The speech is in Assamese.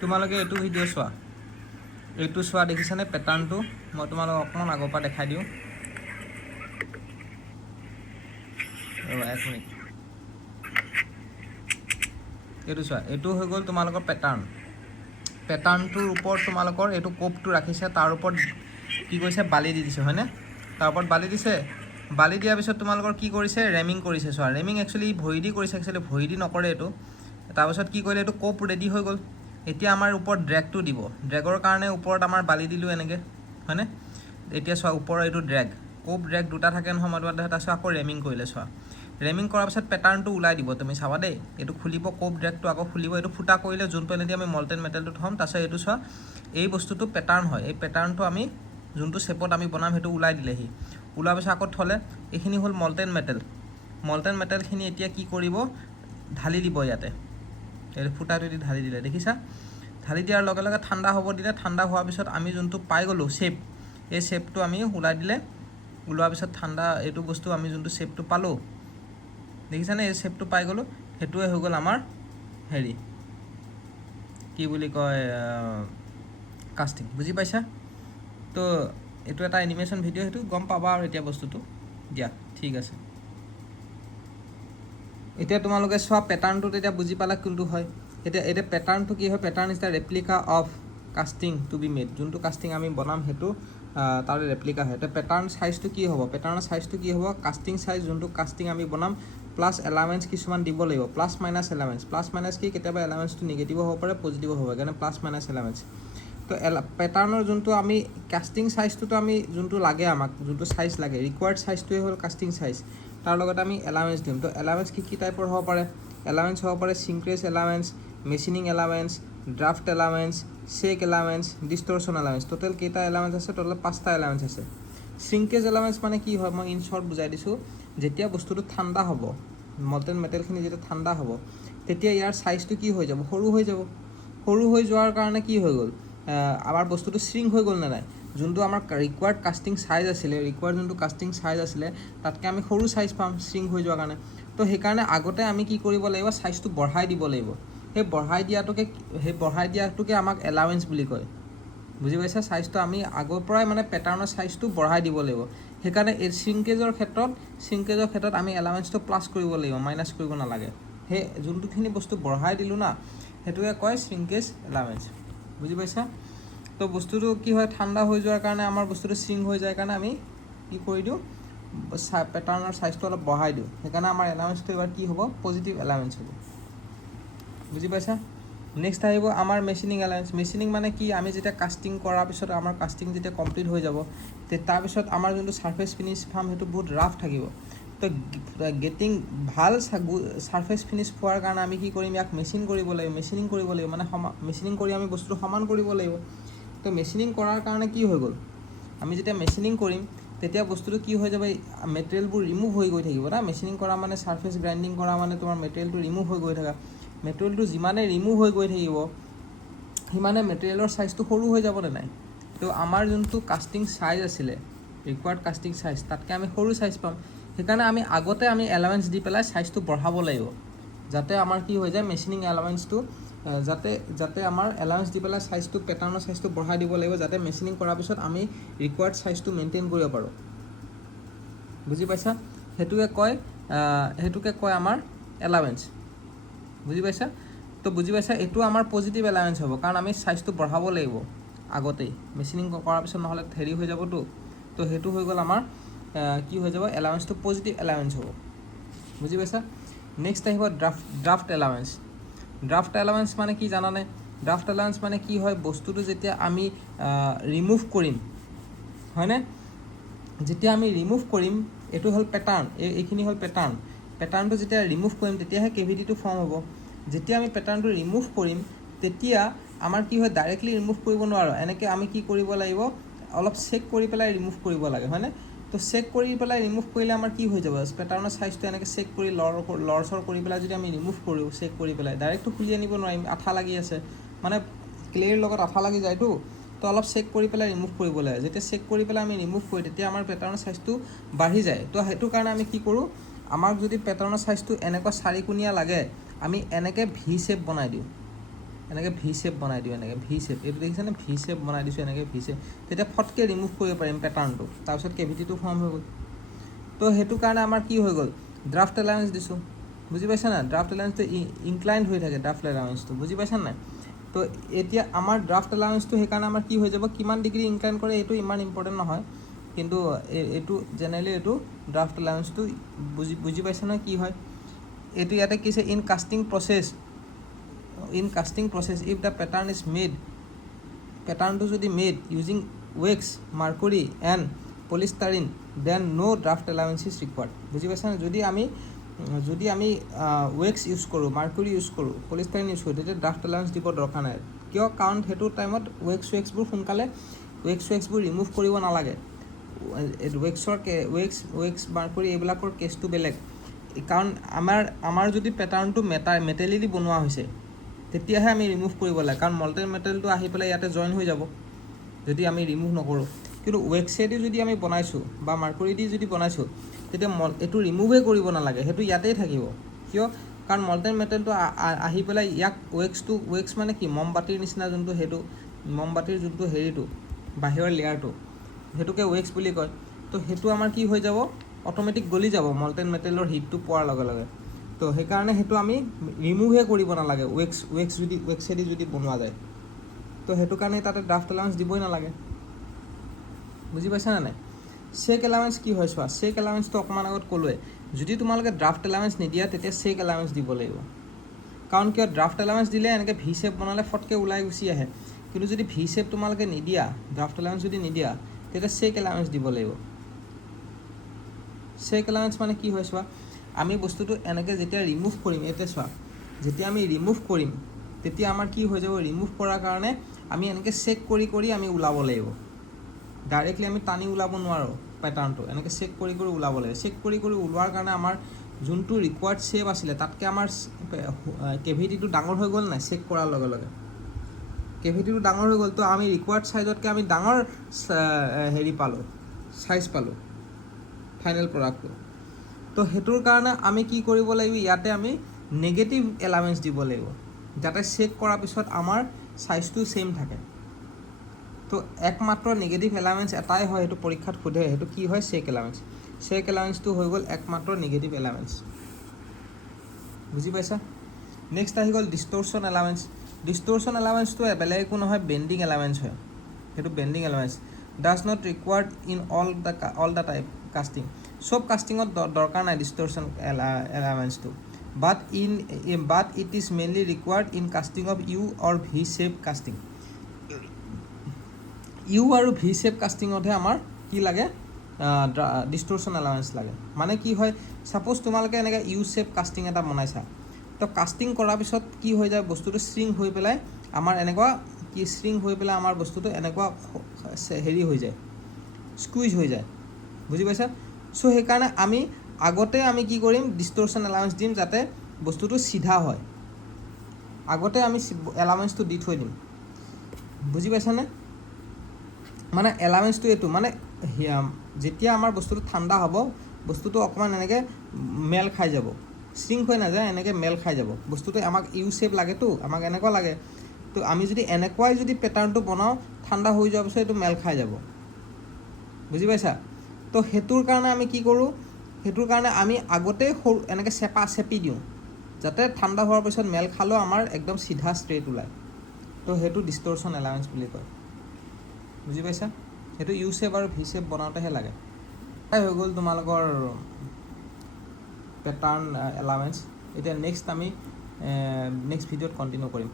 তোমালোকে এইটো ভিডিঅ' চোৱা, এইটো চোৱা দেখিছানে পেটাৰ্ণটো মই তোমালোকক অকণমান আগৰ পৰা দেখাই দিওঁ। এক মিনিট, এইটো চোৱা, এইটো হৈ গ'ল তোমালোকৰ পেটাৰ্ণটোৰ ওপৰত তোমালোকৰ এইটো কোপটো ৰাখিছে, তাৰ ওপৰত কি কৰিছে বালি দি দিছে হয়নে, তাৰ ওপৰত বালি দিছে, বালি দিয়াৰ পিছত তোমালোকৰ কি কৰিছে ৰেমিং কৰিছে। চোৱা ৰেমিং একচুৱেলি ভৰি দি কৰিছে, একচুৱেলি ভৰি দি নকৰে এইটো। তাৰপিছত কি কৰিলে এইটো কোপ ৰেডি হৈ গ'ল। এতিয়া আমাৰ ওপৰত ড্ৰেগটো দিব, ড্ৰেগৰ কাৰণে ওপৰত আমাৰ বালি দিলোঁ এনেকৈ হয়নে। এতিয়া চোৱা ওপৰৰ এইটো কোপ ড্ৰেগ দুটা থাকে নহয়, মই তোমাক তাৰপিছত আকৌ ৰেমিং কৰিলে। চোৱা ৰেমিং কৰাৰ পিছত পেটাৰ্ণটো ওলাই দিব, তুমি চাবা দেই, এইটো খুলিব, কোপ ড্ৰেগটো আকৌ খুলিব, এইটো ফুটা কৰিলে যোনটো এনেদি আমি মল্টেন মেটেলটো থ'ম। তাৰপিছত এইটো চোৱা এই বস্তুটো পেটাৰ্ণ হয়, এই পেটাৰ্ণটো আমি যোনটো শ্বেপত আমি বনাম সেইটো ওলাই দিলেহি, ওলোৱাৰ পিছত আকৌ থ'লে, এইখিনি হ'ল মল্টেন মেটেলখিনি এতিয়া কি কৰিব ঢালি দিব ইয়াতে, এই ফুটাটো দি ঢালি দিলে দেখিছা। ঢালি দিয়াৰ লগে লগে ঠাণ্ডা হ'ব দিলে, ঠাণ্ডা হোৱাৰ পিছত আমি যোনটো পাই গ'লোঁ শ্বেপ, এই শ্বেপটো আমি ওলাই দিলে, ওলোৱাৰ পিছত ঠাণ্ডা এইটো বস্তু আমি যোনটো শ্বেপটো পালোঁ দেখিছানে, এই শ্বেপটো পাই গ'লোঁ, সেইটোৱে হৈ গ'ল আমাৰ হেৰি কি বুলি কয় কাষ্টিং। বুজি পাইছা? তো এইটো এটা এনিমেশ্যন ভিডিঅ', সেইটো গম পাবা আৰু এতিয়া বস্তুটো দিয়া ঠিক আছে। এতিয়া তোমালোকে চোৱা পেটাৰ্ণটোত এতিয়া বুজি পালা কোনটো হয়। এতিয়া পেটাৰ্ণটো কি হয়, pattern is the replica of casting to be made, যোনটো কাষ্টিং আমি বনাম সেইটো তাৰ ৰেপ্লিকা হয়। এতিয়া পেটাৰ্ণ চাইজটো কি হ'ব, পেটাৰ্ণৰ চাইজটো কি হ'ব, কাষ্টিং চাইজ যোনটো কাষ্টিং আমি বনাম প্লাছ এলামেণ্টছ কিছুমান দিব লাগিব, প্লাছ মাইনাছ এলামেণ্টছ। প্লাছ মাইনাছ কি, কেতিয়াবা এলামেণ্টছটো নিগেটিভ হ'ব পাৰে, পজিটিভ হ'ব পাৰে, সেইকাৰণে প্লাছ মাইনাছ এলামেণ্টছ। তো পেটাৰ্ণৰ যোনটো আমি কাষ্টিং চাইজটোতো আমি যোনটো লাগে, আমাক যোনটো চাইজ লাগে, ৰিকুৱাৰ্ড চাইজটোৱে হ'ল কাষ্টিং চাইজ, তাৰ লগতে আমি এলামেণ্টছ দিম। তো এলামেণ্টছ কি টাইপৰ হ'ব পাৰে, এলামেণ্টছ হ'ব পাৰে চিংক্ৰেজ এলামেণ্টছ, মেচিনিং এলামেণ্টছ, ড্ৰাফ্ট এলামেণ্টছ, শেক এলামেণ্টছ, ডিষ্টৰশ্যন এলামেণ্টছ। টোটেল কেইটা এলামেণ্টছ আছে, টোটেল 5টা এলামেণ্টছ আছে। শ্ৰিংকেজ এলামেণ্টছ মানে কি হয়, মই ইন শ্বৰ্ট বুজাই দিছোঁ। যেতিয়া বস্তুটো ঠাণ্ডা হ'ব, মল্টেন মেটেলখিনি যেতিয়া ঠাণ্ডা হ'ব, তেতিয়া ইয়াৰ চাইজটো কি হৈ যাব, সৰু হৈ যাব। সৰু হৈ যোৱাৰ কাৰণে কি হৈ গ'ল, আমাৰ বস্তুটো শ্ৰিংক হৈ গ'ল নে নাই, যোনটো আমাৰ ৰিকুৱাৰ্ড কাষ্টিং চাইজ আছিলে, যোনটো কাষ্টিং চাইজ আছিলে তাতকৈ আমি সৰু চাইজ পাম শ্ৰিংক হৈ যোৱাৰ কাৰণে। তো সেইকাৰণে আগতে আমি কি কৰিব লাগিব, চাইজটো বঢ়াই দিব লাগিব। সেই বঢ়াই দিয়াটোকে আমাক এলাৱেঞ্চ বুলি কয়। বুজি পাইছা? চাইজটো আমি আগৰ পৰাই মানে পেটাৰ্ণৰ চাইজটো বঢ়াই দিব লাগিব। সেইকাৰণে এই শ্ৰিংকেজৰ ক্ষেত্ৰত আমি এলাৱেঞ্চটো প্লাছ কৰিব লাগিব, মাইনাছ কৰিব নালাগে। সেই যোনটোখিনি বস্তু বঢ়াই দিলোঁ না, সেইটোকে কয় শ্ৰিংকেজ এলাৱেঞ্চ। বুজি পাইছা? তো বস্তুটো কি হয়, ঠাণ্ডা হৈ যোৱাৰ কাৰণে আমাৰ বস্তুটো শ্ৰিংক হৈ যায় কাৰণে আমি কি কৰি দিওঁ, পেটাৰ্ণৰ চাইজটো অলপ বঢ়াই দিওঁ। সেইকাৰণে আমাৰ এলাৱেঞ্চটো এবাৰ কি হ'ব, পজিটিভ এলাৱেঞ্চ হ'ব। বুজি পাইছা? নেক্সট আহিব আমাৰ মেচিনিং এলাৱেঞ্চ। মেচিনিং মানে কি, আমি যেতিয়া কাষ্টিং কৰাৰ পিছত আমাৰ কাষ্টিং যেতিয়া কমপ্লিট হৈ যাব, তাৰপিছত আমাৰ যোনটো ছাৰ্ফেচ ফিনিছ পাম সেইটো বহুত ৰাফ থাকিব। তো গেটিং ভাল ছাৰ্ফেচ ফিনিছ পোৱাৰ কাৰণে আমি কি কৰিম, ইয়াক মেচিনিং কৰিব লাগিব, মানে মেচিনিং কৰি আমি বস্তুটো সমান কৰিব লাগিব। তো মেচিনিং কৰাৰ কাৰণে কি হৈ গ'ল, আমি যেতিয়া মেচিনিং কৰিম তেতিয়া বস্তুটো কি হৈ যাব, মেটেৰিয়েলবোৰ ৰিমুভ হৈ গৈ থাকিব না। মেচিনিং কৰা মানে ছাৰ্ফেচ গ্ৰাইণ্ডিং কৰা মানে তোমাৰ মেটেৰিয়েলটো ৰিমুভ হৈ গৈ থকা। মেটেৰিয়েলটো যিমানে ৰিমুভ হৈ গৈ থাকিব সিমানে মেটেৰিয়েলৰ চাইজটো সৰু হৈ যাবনে নাই। তো আমাৰ যোনটো কাষ্টিং চাইজ আছিলে, ৰিকুৱাৰ্ড কাষ্টিং চাইজ, তাতকৈ আমি সৰু চাইজ পাম। সেইকাৰণে আমি আগতে এলাৱেঞ্চ দি পেলাই চাইজটো বঢ়াব লাগিব, যাতে আমাৰ কি হৈ যায়, মেচিনিং এলাৱেঞ্চটো যাতে আমাৰ এলাৱেঞ্চ দি পেলাই চাইজটো, পেটাৰ্ণৰ চাইজটো বঢ়াই দিব লাগিব, যাতে মেচিনিং কৰাৰ পিছত আমি ৰিকুৱাৰ্ড চাইজটো মেইনটেইন কৰিব পাৰোঁ। বুজি পাইছা? সেইটোকে কয় আমাৰ এলাৱেঞ্চ। বুজি পাইছা? তো বুজি পাইছা, এইটো আমাৰ পজিটিভ এলাৱেঞ্চ হ'ব, কাৰণ আমি চাইজটো বঢ়াব লাগিব আগতেই, মেচিনিং কৰাৰ পিছত নহ'লে হেৰি হৈ যাবতো। তো সেইটো হৈ গ'ল আমাৰ কি হৈ যাব, এলাৱেঞ্চটো পজিটিভ এলাৱেঞ্চ হ'ব। বুজি পাইছা? নেক্সট আহিব ড্ৰাফ্ট এলাৱেঞ্চ। ড্ৰাফ্ট এলাৱেঞ্চ মানে কি জানানে? ড্ৰাফ্ট এলাৱেঞ্চ মানে কি হয়, বস্তুটো যেতিয়া আমি ৰিমুভ কৰিম, হয়নে, যেতিয়া আমি ৰিমুভ কৰিম, এইটো হ'ল পেটাৰ্ণ, এইখিনি হ'ল পেটাৰ্ণটো যেতিয়া ৰিমুভ কৰিম তেতিয়াহে কেভিটিটো ফৰ্ম হ'ব। যেতিয়া আমি পেটাৰ্ণটো ৰিমুভ কৰিম তেতিয়া আমাৰ কি হয়, ডাইৰেক্টলি ৰিমুভ কৰিব নোৱাৰোঁ, এনেকৈ আমি কি কৰিব লাগিব, অলপ চেক কৰি পেলাই ৰিমুভ কৰিব লাগে, হয়নে। তো চেক কৰি পেলাই ৰিমুভ কৰিলে আমাৰ কি হৈ যাব, পেটাৰ্ণৰ চাইজটো এনেকৈ চেক কৰি লৰচৰ কৰি পেলাই যদি আমি ৰিমুভ কৰোঁ, চেক কৰি পেলাই ডাইৰেক্টটো খুলি আনিব নোৱাৰিম, আঠা লাগি আছে, মানে ক্লেৰ লগত আঠা লাগি যায়তো। তো অলপ চেক কৰি পেলাই ৰিমুভ কৰিব লাগে। যেতিয়া চেক কৰি পেলাই আমি ৰিমুভ কৰোঁ তেতিয়া আমাৰ পেটাৰ্ণৰ চাইজটো বাঢ়ি যায়। তো সেইটো কাৰণে আমি কি কৰোঁ, আমাক যদি পেটাৰ্ণৰ চাইজটো এনেকুৱা চাৰিকোণীয়া লাগে, আমি এনেকৈ ভি শ্বেপ বনাই দিওঁ। এনেকৈ ভি শ্বেপ বনাই দিওঁ, এনেকৈ ভি শ্বেপ, এইটো দেখিছেনে ভি শ্বেপ বনাই দিছোঁ, এনেকৈ ভি শ্বেপ, তেতিয়া ফটকৈ ৰিমুভ কৰিব পাৰিম পেটাৰ্ণটো, তাৰপিছত কেভিটিটো ফৰ্ম হৈ গ'ল। তো সেইটো কাৰণে আমাৰ কি হৈ গ'ল, ড্ৰাফ্ট এলাউঞ্চ দিছোঁ, বুজি পাইছা নাই? ড্ৰাফ্ট এলাউঞ্চটো ইনক্লাইণ্ড হৈ থাকে, ড্ৰাফ্ট এলাউঞ্চটো, বুজি পাইছা নাই? তো এতিয়া আমাৰ ড্ৰাফ্ট এলাউঞ্চটো সেইকাৰণে আমাৰ কি হৈ যাব, কিমান ডিগ্ৰী ইনক্লাইন কৰে এইটো ইমান ইম্পৰ্টেণ্ট নহয়, কিন্তু এইটো জেনেৰেলি এইটো ড্ৰাফ্ট এলাউঞ্চটো বুজি পাইছা নহয় কি হয়। এইটো ইয়াতে কি আছে, in casting process if the pattern is made, পেটাৰ্ণটো যদি made using wax, mercury and polystyrene, then no' draft allowance is required, বুজি পাইছানে? যদি আমি ৱেক্স ইউজ কৰোঁ, মাৰ্কুৰী ইউজ কৰোঁ, পলিষ্টাৰিন ইউজ কৰোঁ, তেতিয়া ড্ৰাফ্ট এলাউঞ্চ দিব দৰকাৰ নাই। কিয়? কাৰণ সেইটো টাইমত ৱেক্সবোৰ সোনকালে ৱেক্সবোৰ ৰিমুভ কৰিব নালাগে। ৱেক্স মাৰ্কুৰী এইবিলাকৰ কেছটো বেলেগ, কাৰণ আমাৰ যদি পেটাৰ্ণটো মেটেলেদি বনোৱা হৈছে তেতিয়াহে আমি ৰিমুভ কৰিব লাগে, কাৰণ মল্টেন মেটেলটো আহি পেলাই ইয়াতে জইন হৈ যাব যদি আমি ৰিমুভ নকৰোঁ। কিন্তু ৱেক্সেদি যদি আমি বনাইছোঁ বা মাৰ্কুৰীদি যদি বনাইছোঁ তেতিয়া এইটো ৰিমুভেই কৰিব নালাগে, সেইটো ইয়াতেই থাকিব। কিয়? কাৰণ মল্টেন মেটেলটো আহি পেলাই ইয়াক ৱেক্স মানে কি, মমবাতিৰ নিচিনা যোনটো, সেইটো মমবাতিৰ যোনটো হেৰিটো বাহিৰৰ লেয়াৰটো, সেইটোকে ৱেক্স বুলি কয়। তো সেইটো আমাৰ কি হৈ যাব, অট'মেটিক গলি যাব মল্টেন মেটেলৰ হিটটো পোৱাৰ লগে লগে। তো সেইকাৰণে সেইটো আমি ৰিমুভে কৰিব নালাগে ৱেক্সেদি যদি বনোৱা যায়। তো সেইটো কাৰণে তাতে ড্ৰাফ্ট এলাউঞ্চ দিবই নালাগে, বুজি পাইছানে নাই? চেক এলাউঞ্চ কি হয় চোৱা, চেক এলাউঞ্চটো অকণমান আগত ক'লোৱে, যদি তোমালোকে ড্ৰাফ্ট এলাউঞ্চ নিদিয়া তেতিয়া চেক এলাউঞ্চ দিব লাগিব। কাৰণ কিয়, ড্ৰাফ্ট এলাউঞ্চ দিলে এনেকৈ ভি শ্বেপ বনালে ফটকৈ ওলাই গুচি আহে, কিন্তু যদি ভি শ্বেপ তোমালোকে নিদিয়া, ড্ৰাফ্ট এলাউঞ্চ যদি নিদিয়া তেতিয়া চেক এলাউঞ্চ দিব লাগিব। চেক এলাউঞ্চ মানে কি হয় চোৱা, আমি বস্তুটো এনেকৈ যেতিয়া ৰিমুভ কৰিম, এতিয়া চোৱা, যেতিয়া আমি ৰিমুভ কৰিম তেতিয়া আমাৰ কি হৈ যাব, ৰিমুভ কৰাৰ কাৰণে আমি এনেকৈ চেক কৰি আমি ওলাব লাগিব। ডাইৰেক্টলি আমি টানি ওলাব নোৱাৰোঁ পেটাৰ্ণটো, এনেকৈ চেক কৰি ওলাব লাগিব। চেক কৰি ওলোৱাৰ কাৰণে আমাৰ যোনটো ৰিকুৱাৰ্ড শ্বেপ আছিলে তাতকৈ আমাৰ কেভিটিটো ডাঙৰ হৈ গ'ল নাই, চেক কৰাৰ লগে লগে কেভিটিটো ডাঙৰ হৈ গ'ল। তো আমি ৰিকুৱাৰ্ড চাইজতকৈ আমি ডাঙৰ চাইজ পালোঁ ফাইনেল প্ৰডাক্টটো। তো সেইটোৰ কাৰণে আমি কি কৰিব লাগিব, ইয়াতে আমি নেগেটিভ এলাউঞ্চ দিব লাগিব, যাতে চেক কৰাৰ পিছত আমাৰ চাইজটো ছেইম থাকে। তো একমাত্ৰ নেগেটিভ এলাউঞ্চ এটাই হয়, সেইটো পৰীক্ষাত সোধে, সেইটো কি হয়, চেক এলাউঞ্চ। চেক এলাউঞ্চটো হৈ গ'ল একমাত্ৰ নেগেটিভ এলাউঞ্চ, বুজি পাইছা? নেক্সট আহি গ'ল ডিষ্টৰশ্যন এলাউঞ্চ। ডিষ্টৰশ্যন এলাউঞ্চটো বেলেগ একো নহয়, বেণ্ডিং এলাউঞ্চ হয়। সেইটো bending allowance does not required in all the type casting. চব কাষ্টিঙত দৰকাৰ নাই ডিষ্টৰশ্যন এলাউঞ্চটো, but it is mainly required in casting of U or V shape casting. U আৰু ভি শ্বেপ কাষ্টিঙতহে আমাৰ কি লাগে, ডিষ্টৰশ্যন এলাউঞ্চ লাগে। মানে কি হয়, ছাপ'জ তোমালোকে এনেকৈ ইউ শ্বেপ কাষ্টিং এটা বনাইছা, তো কাষ্টিং কৰাৰ পিছত কি হৈ যায়, বস্তুটো শ্ৰিংক হৈ পেলাই আমাৰ আমাৰ বস্তুটো এনেকুৱা হেৰি হৈ যায়, স্কুইজ হৈ যায়, বুজি পাইছা? চ' সেইকাৰণে আমি আগতে কি কৰিম, ডিষ্টৰশ্যন এলাউঞ্চ দিম যাতে বস্তুটো চিধা হয়। আগতে আমি এলাউঞ্চটো দি থৈ দিম, বুজি পাইছানে? মানে এলাউঞ্চটো এইটো, মানে যেতিয়া আমাৰ বস্তুটো ঠাণ্ডা হ'ব, বস্তুটো অকণমান এনেকৈ মেল খাই যাব, শ্ৰিংক হৈ নাযায়, এনেকৈ মেল খাই যাব বস্তুটো। আমাক ইউ শ্বেপ লাগেতো, আমাক এনেকুৱা লাগে। তো আমি যদি এনেকুৱাই যদি পেটাৰ্ণটো বনাওঁ, ঠাণ্ডা হৈ যোৱাৰ পিছত এইটো মেল খাই যাব, বুজি পাইছা? তো সেইটোৰ কাৰণে আমি কি কৰোঁ, সেইটোৰ কাৰণে আমি আগতেই এনেকৈ চেপি দিওঁ, যাতে ঠাণ্ডা হোৱাৰ পিছত মেল খালেও আমাৰ একদম চিধা ষ্ট্ৰেইট ওলায়। তো সেইটো ডিষ্টৰশ্যন এলাউঞ্চ বুলি কয়, বুজি পাইছা? সেইটো ইউ শ্বেপ আৰু ভি শ্বেপ বনাওঁতেহে লাগে। হৈ গ'ল তোমালোকৰ পেটাৰ্ণ এলাউঞ্চ। এতিয়া নেক্সট ভিডিঅ'ত কণ্টিনিউ কৰিম।